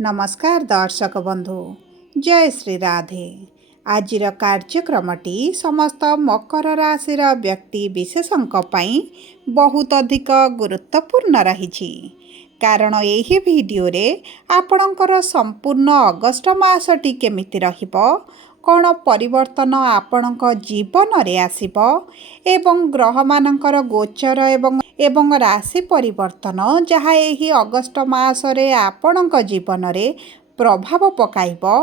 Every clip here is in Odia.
नमस्कार दर्शक बंधु जय श्री राधे। आजिर कार्यक्रमटी समस्त मकर राशिर व्यक्ति विशेषों पई बहुत अधिक गुरुत्वपूर्ण रही कारण यही भिडियोरे आपणकर संपूर्ण अगस्ट मासटी केमिति रहिबो कौन परिवर्तन आपणक जीवन रे आसिबो एवं ग्रह मानकर गोचर एवं राशि परिवर्तन जहाँ यही अगस्ट मासरे आपणक जीवन रे प्रभाव पकाइबो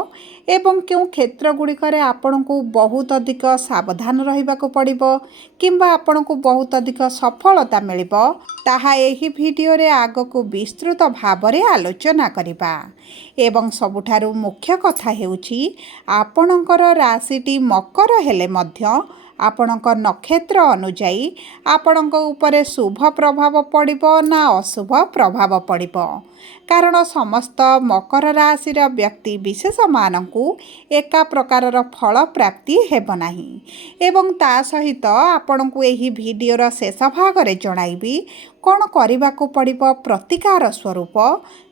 एवं क्यों क्षेत्र गुड़िकरे आपनकु बहुत अधिक सावधान रहिबाकु पड़िबो किंबा आपनकु बहुत अधिक सफलता मिलिबो ताहा एही भिडियो रे आगकु विस्तृत भाबरे आलोचना करिबा। एवं सबुठारु मुख्य कथा हेउछि आपणकर राशिटी मकर हेले मध्य आपणक नक्षत्र अनुजाई आपणक उपरे शुभ प्रभाव पड़िबो ना अशुभ प्रभाव पड़िबो कारण समस्त मकर राशिर व्यक्ति विशेष मानकु एका प्रकारर फल प्राप्ति हेब नाही एवं ता सहित आपणकु एही भिडियोर शेष भागरे जणाइबी कौन करने पड़िबो प्रतिकार स्वरूप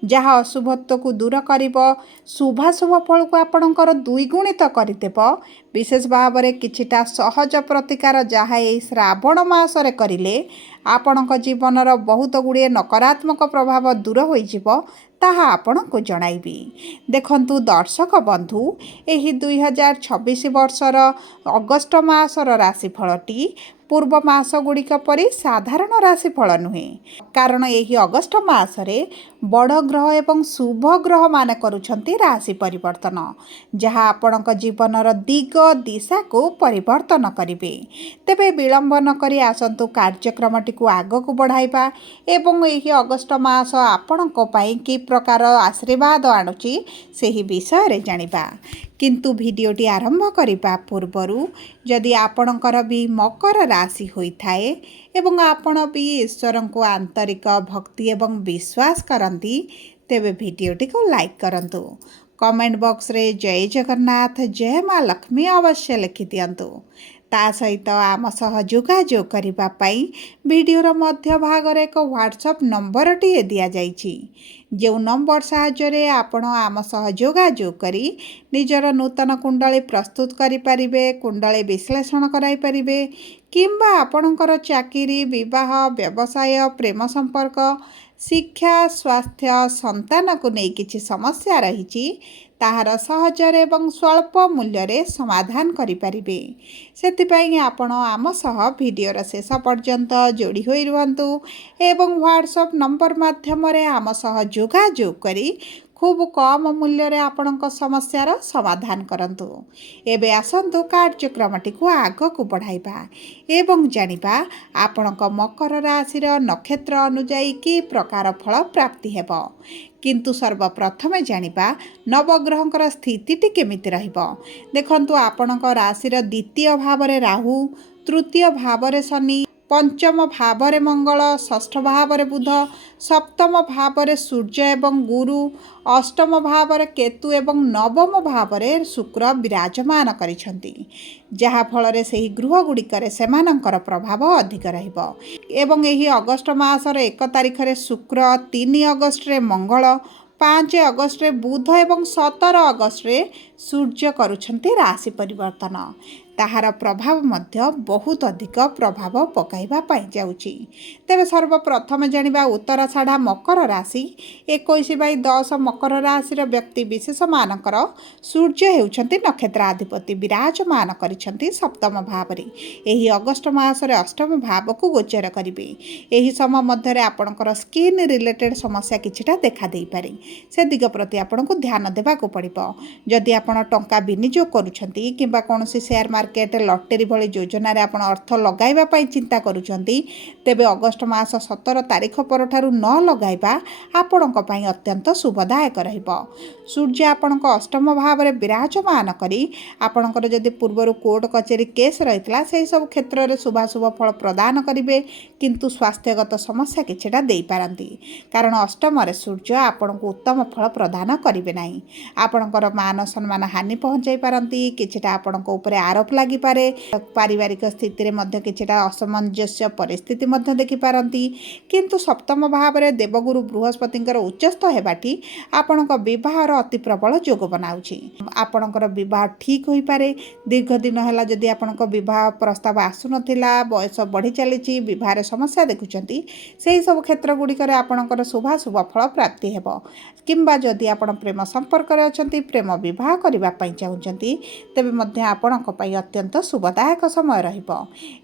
जहाँ अशुभत्व को दूर करिबो शुभाशुभ फल को आपणकर द्विगुणित करदेबो विशेष भाव में किछिटा सहज प्रतिकार जहाँ ये श्रावण मासरे करिले आपणक जीवनर बहुत गुड़िए नकारात्मक प्रभाव दूर हो जिवो ताहा आपणको जणाइबी। देखंतु दर्शक बंधु एही 2026 वर्षर अगस्ट मासर राशिफलटी पूर्व मास गुड़िक परि साधारण राशिफल नुहे कारण यही अगस्ट मासरे बड़ ग्रह एवं शुभ ग्रह मान करुछंती राशि परिवर्तन जहाँ आपणक जीवनर दिग दिशा को परिवर्तन करिवे। तेबे विलंब न करी आसंतु कार्यक्रमटी को आगक बढ़ाइबा एवं यही अगस्ट मास आपणक पई कि प्रकार आशीर्वाद आणुची सेही विषय रे जानिबा। किंतु भिडियोटी आरंभ करिबा पूर्वरु जदि आपणकर भी मकर राशि होइथाए एवं आपण भी ईश्वर को आंतरिक भक्ति एवं विश्वास करती तेबे भिडियोटी को लाइक करंतु कमेंट बॉक्स रे जय जगन्नाथ जय माँ लक्ष्मी अवश्य लिखि दियंतु ता सहित आम सह जोगाजोग करिबा पई भिडियोर मध्य भागरे एक व्हाट्सएप नंबरटी दिया जाइछि जो नंबर साहाय्य आपण आम सह जोगाजोग करी निजर नूतन कुंडली प्रस्तुत करि परिबे कुंडली विश्लेषण कराई परिबे किंबा आपणकर चाकरी विवाह व्यवसाय प्रेम संपर्क शिक्षा स्वास्थ्य संतान को नहीं किछि समस्या रही ताहार सहजरे एवं स्वल्प मूल्य रे समाधान करि परिबे सेतिपई आपण आम सह भिडियोर शेष पर्यंत जोड़ी होई रुहंतु एवं व्हाट्सएप नंबर माध्यम रे आम सह जोगाजोग करी खूब कम मूल्य रे आपणक समस्यार समाधान करंतु। एबे आसंतु कार्यक्रमटी को आगक बढ़ाइबा एवं जानिबा आपणक मकर राशिर नक्षत्र अनुजाई कि प्रकार फल प्राप्ति हेबो किंतु सर्वप्रथमे जानिबा नवग्रहंकर स्थितिटी केमिति रहिबो। देखंतु आपणक राशिर द्वितीय भावरे राहु तृतीय भावरे शनि पंचम भावरे मंगल षष्ठ भावरे बुध सप्तम भावरे सूर्य एवं गुरु अष्टम भावरे केतु एवं नवम भावरे शुक्र विराजमान करिसंती जहा फल से गृह गुड़िकर सेमानंकर प्रभाव अधिक रहिबो एवं एही अगस्ट मासर 1 तारिख रे शुक्र 3 अगस्ट रे मंगल 5 अगस्ट रे बुध एवं 17 अगस्ट रे सूर्य करुछंती राशि परिवर्तन ताहार प्रभाव मध्य बहुत अधिक प्रभाव पकाइबा पाई जाउची। तेबे सर्वप्रथम जानिबा उत्तराषाढ़ा मकर राशि 21/10 मकर राशि व्यक्ति विशेष मानकर सूर्य हेउछंती नक्षत्राधिपति विराजमान करिछंती सप्तम भावरे एही अगस्ट मासरे अष्टम भाव को गोचर करिवे। एही समय मध्यरे आपणकर स्किन रिलेटेड समस्या किछिटा देखा देई पारे से दिग प्रति आपणको ध्यान देबाको पड़िबो। जदि आपण टंका विनियोग करूछंती किंबा कोनोसी शेयर मार्केट लॉटरी भली योजना रे आपण अर्थ लगाइबा पई चिंता करूछंती तेबे अगस्ट मास 17 तारिख परठारु न लगाइबा आपणक पई अत्यंत शुभदायक रहिबो। सूर्य आपणक अष्टम भाव रे विराजमान करी आपणकर जदि पूर्वरु कोर्ट कचेरी केस रहितला सेही सब क्षेत्र रे शुभाशुभ फल प्रदान करिवे किंतु स्वास्थ्यगत समस्या किछिटा देई पारंती कारण अष्टम रे सूर्य आपणको उत्तम फल प्रदान करिवे नाही। आपणकर मान सम्मान हानि पहुंचाई पारंती किछिटा आपणको ऊपर आरोप ଲାଗିପାରେ। ପାରିବାରିକ ସ୍ଥିତିରେ ମଧ୍ୟ କିଛିଟା ଅସାମଞ୍ଜସ୍ୟ ପରିସ୍ଥିତି ମଧ୍ୟ ଦେଖିପାରନ୍ତି। କିନ୍ତୁ ସପ୍ତମ ଭାବରେ ଦେବଗୁରୁ ବୃହସ୍ପତିଙ୍କର ଉଚ୍ଚସ୍ଥ ହେବାଟି ଆପଣଙ୍କ ବିବାହର ଅତି ପ୍ରବଳ ଯୋଗ ବନାଉଛି। ଆପଣଙ୍କର ବିବାହ ଠିକ୍ ହୋଇପାରେ। ଦୀର୍ଘ ଦିନ ହେଲା ଯଦି ଆପଣଙ୍କ ବିବାହ ପ୍ରସ୍ତାବ ଆସୁନଥିଲା, ବୟସ ବଢ଼ି ଚାଲିଛି, ବିବାହରେ ସମସ୍ୟା ଦେଖୁଛନ୍ତି, ସେହିସବୁ କ୍ଷେତ୍ର ଗୁଡ଼ିକରେ ଆପଣଙ୍କର ଶୁଭାଶୁଭ ଫଳ ପ୍ରାପ୍ତି ହେବ। କିମ୍ବା ଯଦି ଆପଣ ପ୍ରେମ ସମ୍ପର୍କରେ ଅଛନ୍ତି, ପ୍ରେମ ବିବାହ କରିବା ପାଇଁ ଚାହୁଁଛନ୍ତି, ତେବେ ମଧ୍ୟ ଆପଣଙ୍କ ପାଇଁ ଅତ୍ୟନ୍ତ ଶୁଭଦାୟକ ସମୟ ରହିବ।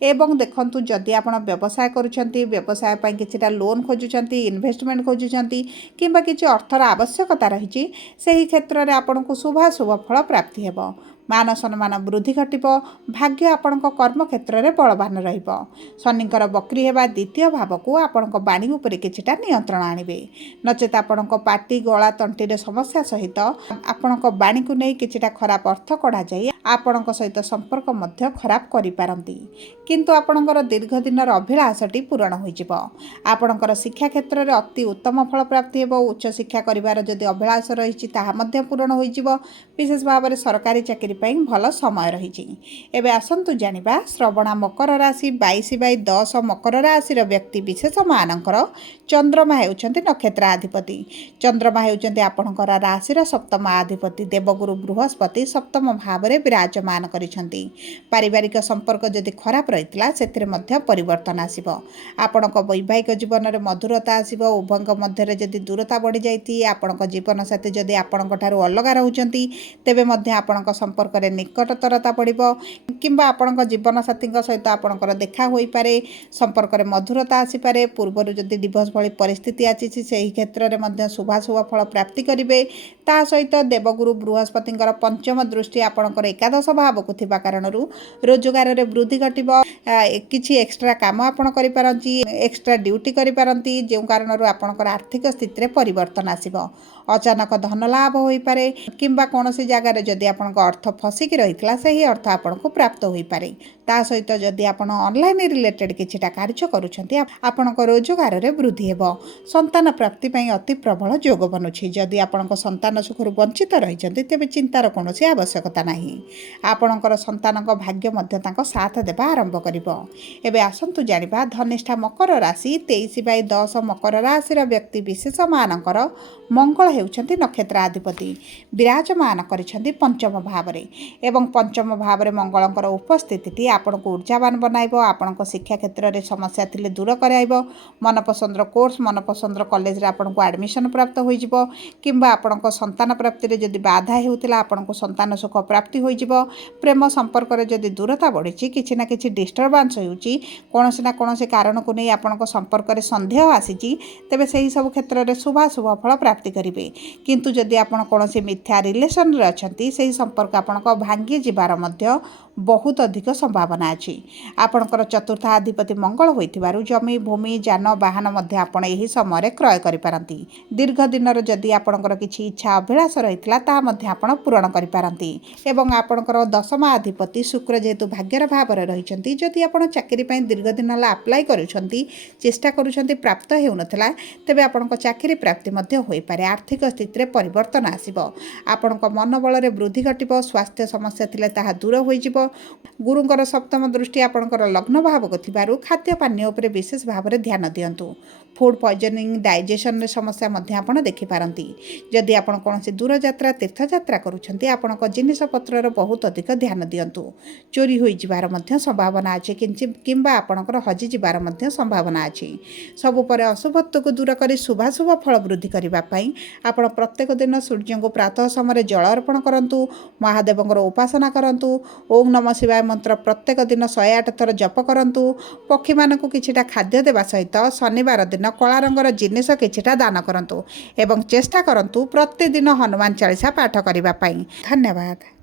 ଏବଂ ଦେଖନ୍ତୁ, ଯଦି ଆପଣ ବ୍ୟବସାୟ କରୁଛନ୍ତି, ବ୍ୟବସାୟ ପାଇଁ କିଛିଟା ଲୋନ୍ ଖୋଜୁଛନ୍ତି, ଇନଭେଷ୍ଟମେଣ୍ଟ ଖୋଜୁଛନ୍ତି, କିମ୍ବା କିଛି ଅର୍ଥର ଆବଶ୍ୟକତା ରହିଛି, ସେହି କ୍ଷେତ୍ରରେ ଆପଣଙ୍କୁ ଶୁଭାଶୁଭ ଫଳ ପ୍ରାପ୍ତି ହେବ। ମାନ ସମ୍ମାନ ବୃଦ୍ଧି ଘଟିବ। ଭାଗ୍ୟ ଆପଣଙ୍କ କର୍ମକ୍ଷେତ୍ରରେ ବଳବାନ ରହିବ। ଶନିଙ୍କର ବକ୍ରି ହେବା ଦ୍ୱିତୀୟ ଭାବକୁ ଆପଣଙ୍କ ବାଣୀ ଉପରେ କିଛିଟା ନିୟନ୍ତ୍ରଣ ଆଣିବେ। ନଚେତ୍ ଆପଣଙ୍କ ପାଟି, ଗଳା, ତଣ୍ଟିରେ ସମସ୍ୟା ସହିତ ଆପଣଙ୍କ ବାଣୀକୁ ନେଇ କିଛିଟା ଖରାପ ଅର୍ଥ କଢ଼ାଯାଇ ଆପଣଙ୍କ ସହିତ ସମ୍ପର୍କ ମଧ୍ୟ ଖରାପ କରିପାରନ୍ତି। କିନ୍ତୁ ଆପଣଙ୍କର ଦୀର୍ଘ ଦିନର ଅଭିଳାଷଟି ପୂରଣ ହୋଇଯିବ। ଆପଣଙ୍କର ଶିକ୍ଷା କ୍ଷେତ୍ରରେ ଅତି ଉତ୍ତମ ଫଳ ପ୍ରାପ୍ତି ହେବ। ଉଚ୍ଚଶିକ୍ଷା କରିବାର ଯଦି ଅଭିଳାଷ ରହିଛି, ତାହା ମଧ୍ୟ ପୂରଣ ହୋଇଯିବ। ବିଶେଷ ଭାବରେ ସରକାରୀ ଚାକିରି ପାଇଁ ଭଲ ସମୟ ରହିଛି। ଏବେ ଆସନ୍ତୁ ଜାଣିବା ଶ୍ରବଣା ମକର ରାଶି 22/10 ମକର ରାଶିର ବ୍ୟକ୍ତି ବିଶେଷମାନଙ୍କର ଚନ୍ଦ୍ରମା ହେଉଛନ୍ତି ନକ୍ଷତ୍ରାଧିପତି। ଚନ୍ଦ୍ରମା ହେଉଛନ୍ତି ଆପଣଙ୍କର ରାଶିର ସପ୍ତମ ଅଧିପତି। ଦେବଗୁରୁ ବୃହସ୍ପତି ସପ୍ତମ ଭାବରେ ବିରାଜମାନ କରିଛନ୍ତି। ପାରିବାରିକ ସମ୍ପର୍କ ଯଦି ଖରାପ ରହିଥିଲା, ସେଥିରେ ମଧ୍ୟ ପରିବର୍ତ୍ତନ ଆସିବ। ଆପଣଙ୍କ ବୈବାହିକ ଜୀବନରେ ମଧୁରତା ଆସିବ। ଉଭୟଙ୍କ ମଧ୍ୟରେ ଯଦି ଦୂରତା ବଢ଼ିଯାଇଛି, ଆପଣଙ୍କ ଜୀବନସାଥୀ ଯଦି ଆପଣଙ୍କ ଠାରୁ ଅଲଗା ରହୁଛନ୍ତି, ତେବେ ମଧ୍ୟ ଆପଣଙ୍କ ସମ୍ପର୍କରେ ନିକଟତରତା ବଢ଼ିବ। କିମ୍ବା ଆପଣଙ୍କ ଜୀବନସାଥୀଙ୍କ ସହିତ ଆପଣଙ୍କର ଦେଖା ହୋଇପାରେ, ସମ୍ପର୍କରେ ମଧୁରତା ଆସିପାରେ। ପୂର୍ବରୁ ଯଦି ଡିଭୋର୍ସ ଭଳି ପରିସ୍ଥିତି ଆସିଛି, ସେହି କ୍ଷେତ୍ରରେ ମଧ୍ୟ ଶୁଭାଶୁଭ ଫଳ ପ୍ରାପ୍ତି କରିବେ। ତା ସହିତ ଦେବଗୁରୁ ବୃହସ୍ପତିଙ୍କର ପଞ୍ଚମ ଦୃଷ୍ଟି ଆପଣଙ୍କର ଏକାଦଶ ଭାବକୁ ଥିବା କାରଣରୁ ରୋଜଗାରରେ ବୃଦ୍ଧି ଘଟିବ। କିଛି ଏକ୍ସଟ୍ରା କାମ ଆପଣ କରିପାରନ୍ତି, ଏକ୍ସଟ୍ରା ଡ୍ୟୁଟି କରିପାରନ୍ତି, ଯେଉଁ କାରଣରୁ ଆପଣଙ୍କର ଆର୍ଥିକ ସ୍ଥିତିରେ ପରିବର୍ତ୍ତନ ଆସିବ। ଅଚାନକ ଧନ ଲାଭ ହୋଇପାରେ। କିମ୍ବା କୌଣସି ଜାଗାରେ ଯଦି ଆପଣଙ୍କ ଅର୍ଥ ଫସିକି ରହିଥିଲା, ସେହି ଅର୍ଥ ଆପଣଙ୍କୁ ପ୍ରାପ୍ତ ହୋଇପାରେ। ତା ସହିତ ଯଦି ଆପଣ ଅନଲାଇନ୍ ରିଲେଟେଡ୍ କିଛିଟା କାର୍ଯ୍ୟ କରୁଛନ୍ତି, ଆପଣଙ୍କ ରୋଜଗାରରେ ବୃଦ୍ଧି ହେବ। ସନ୍ତାନ ପ୍ରାପ୍ତି ପାଇଁ ଅତି ପ୍ରବଳ ଯୋଗ ବନୁଛି। ଯଦି ଆପଣଙ୍କ ସନ୍ତାନ ସୁଖରୁ ବଞ୍ଚିତ ରହିଛନ୍ତି, ତେବେ ଚିନ୍ତାର କୌଣସି ଆବଶ୍ୟକତା ନାହିଁ। ଆପଣଙ୍କର ସନ୍ତାନଙ୍କ ଭାଗ୍ୟ ମଧ୍ୟ ତାଙ୍କ ସାଥ ଦେବା ଆରମ୍ଭ କରିବ। ଏବେ ଆସନ୍ତୁ ଜାଣିବା ଧନିଷ୍ଠା ମକର ରାଶି 23/10 ମକର ରାଶିର ବ୍ୟକ୍ତି ବିଶେଷମାନଙ୍କର ମଙ୍ଗଳ ହେଉଛନ୍ତି ନକ୍ଷତ୍ରାଧିପତି। ବିରାଜମାନ କରିଛନ୍ତି ପଞ୍ଚମ ଭାବରେ। ଏବଂ ପଞ୍ଚମ ଭାବରେ ମଙ୍ଗଳଙ୍କର ଉପସ୍ଥିତିଟି ଆପଣଙ୍କୁ ଊର୍ଜାବାନ ବନାଇବ। ଆପଣଙ୍କ ଶିକ୍ଷା କ୍ଷେତ୍ରରେ ସମସ୍ୟା ଥିଲେ ଦୂର କରାଇବ। ମନପସନ୍ଦର କୋର୍ସ, ମନପସନ୍ଦର କଲେଜରେ ଆପଣଙ୍କୁ ଆଡ଼ମିସନ୍ ପ୍ରାପ୍ତ ହୋଇଯିବ। କିମ୍ବା ଆପଣଙ୍କ ସନ୍ତାନ ପ୍ରାପ୍ତିରେ ଯଦି ବାଧା ହେଉଥିଲା, ଆପଣଙ୍କୁ ସନ୍ତାନ ସୁଖ ପ୍ରାପ୍ତି ହୋଇଯିବ। ପ୍ରେମ ସମ୍ପର୍କରେ ଯଦି ଦୂରତା ବଢ଼ିଛି, କିଛି ନା କିଛି ଡିଷ୍ଟର୍ବାନ୍ସ ହେଉଛି, କୌଣସି ନା କୌଣସି କାରଣକୁ ନେଇ ଆପଣଙ୍କ ସମ୍ପର୍କରେ ସନ୍ଦେହ ଆସିଛି, ତେବେ ସେହି ସବୁ କ୍ଷେତ୍ରରେ ଶୁଭାଶୁଭ ଫଳ ପ୍ରାପ୍ତି କରିବେ। କିନ୍ତୁ ଯଦି ଆପଣ କୌଣସି ମିଥ୍ୟା ରିଲେସନ୍ରେ ଅଛନ୍ତି, ସେହି ସମ୍ପର୍କ ଆପଣଙ୍କ ଭାଙ୍ଗି ଯିବାର ମଧ୍ୟ ବହୁତ ଅଧିକ ସମ୍ଭାବନା ଅଛି। ଆପଣଙ୍କର ଚତୁର୍ଥାଧିପତି ମଙ୍ଗଳ ହୋଇଥିବାରୁ ଜମି, ଭୂମି, ଯାନବାହନ ମଧ୍ୟ ଆପଣ ଏହି ସମୟରେ କ୍ରୟ କରିପାରନ୍ତି। ଦୀର୍ଘ ଦିନର ଯଦି ଆପଣଙ୍କର କିଛି ଇଚ୍ଛା ଅଭିଳାଷ ରହିଥିଲା, ତାହା ମଧ୍ୟ ଆପଣ ପୂରଣ କରିପାରନ୍ତି। ଏବଂ ଆପଣଙ୍କର ଦଶମାଧିପତି ଶୁକ୍ର ଯେହେତୁ ଭାଗ୍ୟର ଭାବରେ ରହିଛନ୍ତି, ଯଦି ଆପଣ ଚାକିରି ପାଇଁ ଦୀର୍ଘ ଦିନ ହେଲା ଆପ୍ଲାଏ କରୁଛନ୍ତି, ଚେଷ୍ଟା କରୁଛନ୍ତି, ପ୍ରାପ୍ତ ହେଉନଥିଲା, ତେବେ ଆପଣଙ୍କ ଚାକିରି ପ୍ରାପ୍ତି ମଧ୍ୟ ହୋଇପାରେ। ଆର୍ଥିକ ସ୍ଥିତିରେ ପରିବର୍ତ୍ତନ ଆସିବ। ଆପଣଙ୍କ ମନୋବଳରେ ବୃଦ୍ଧି ଘଟିବ। ସ୍ୱାସ୍ଥ୍ୟ ସମସ୍ୟା ଥିଲେ ତାହା ଦୂର ହୋଇଯିବ। ଗୁରୁଙ୍କର ସପ୍ତମ ଦୃଷ୍ଟି ଆପଣଙ୍କର ଲଗ୍ନ ଭାବକୁ ଥିବାରୁ ଖାଦ୍ୟ ପାନୀୟ ଉପରେ ବିଶେଷ ଭାବରେ ଧ୍ୟାନ ଦିଅନ୍ତୁ। ଫୁଡ୍ ପଏଜନିଂ, ଡାଇଜେସନରେ ସମସ୍ୟା ମଧ୍ୟ ଆପଣ ଦେଖିପାରନ୍ତି। ଯଦି ଆପଣ କୌଣସି ଦୂରଯାତ୍ରା, ତୀର୍ଥଯାତ୍ରା କରୁଛନ୍ତି, ଆପଣଙ୍କ ଜିନିଷପତ୍ରର ବହୁତ ଅଧିକ ଧ୍ୟାନ ଦିଅନ୍ତୁ। ଚୋରି ହୋଇଯିବାର ମଧ୍ୟ ସମ୍ଭାବନା ଅଛି। କିମ୍ବା ଆପଣଙ୍କର ହଜିଯିବାର ମଧ୍ୟ ସମ୍ଭାବନା ଅଛି। ସବୁ ପରେ ଅଶୁଭତ୍ୱକୁ ଦୂର କରି ଶୁଭାଶୁଭ ଫଳ ବୃଦ୍ଧି କରିବା ପାଇଁ ଆପଣ ପ୍ରତ୍ୟେକ ଦିନ ସୂର୍ଯ୍ୟଙ୍କୁ ପ୍ରାତଃ ସମୟରେ ଜଳ ଅର୍ପଣ କରନ୍ତୁ। ମହାଦେବଙ୍କର ଉପାସନା କରନ୍ତୁ। ଓଁ ନମଃ ଶିବାୟ ମନ୍ତ୍ର ପ୍ରତ୍ୟେକ ଦିନ 108 ଥର ଜପ କରନ୍ତୁ। ପକ୍ଷୀମାନଙ୍କୁ କିଛିଟା ଖାଦ୍ୟ ଦେବା ସହିତ ଶନିବାର ଦିନ କଳା ରଙ୍ଗର ଜିନିଷ କିଛିଟା ଦାନ କରନ୍ତୁ। ଏବଂ ଚେଷ୍ଟା କରନ୍ତୁ ପ୍ରତିଦିନ ହନୁମାନ ଚାଳିଶା ପାଠ କରିବା ପାଇଁ। ଧନ୍ୟବାଦ।